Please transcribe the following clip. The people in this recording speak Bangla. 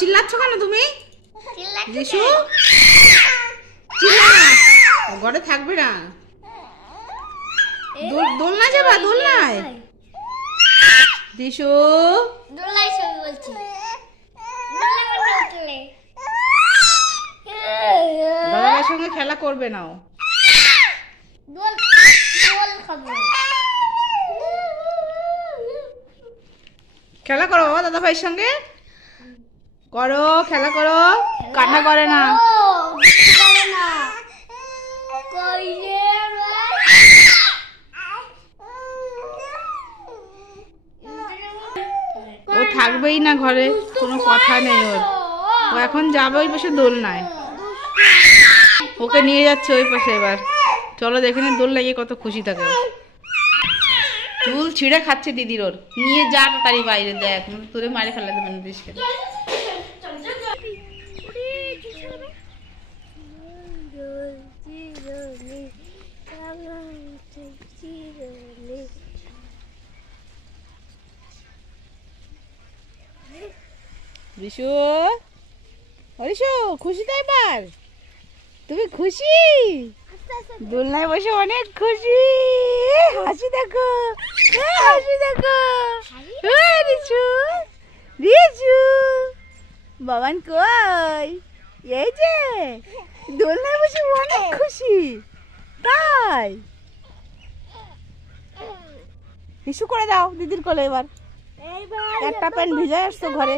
চিল্লাচ্ছ কেন তুমি? রিশু ঘরে থাকবে না, দোলনায় যাবা? দোলনায় রিশু দাদার সঙ্গে খেলা করবে না, খেলা করো বাবা দাদা ভাইয়ের সঙ্গে, করো খেলা করো, কান্না করে না। ও থাকবেই না ঘরে, কোনো কথা নেই ওর। ও এখন যাবে ওই পাশে দোলনায়, ওকে নিয়ে যাচ্ছে ওই পাশে। এবার চলো দেখে নে দোল লাগিয়ে কত খুশি থাকে। চুল ছিঁড়ে খাচ্ছে দিদির ওর, নিয়ে যা তাড়াতাড়ি বাইরে, দেখ তোরে মারে ফেলা দেবেন বিস্কুট। রিশু রিশু খুশি তো এবার? তুমি খুশি? দোলনায় বসে অনেক খুশি, হাসি দেখো, হাসি দেখো। রিশু রিশু বাবান কই? এই যে দোলনায় বসে অনেক খুশি, তাই? রিশু করে দাও দিদির কোলে এবার, একটা প্যান্ট ভিজে আসতো ঘরে।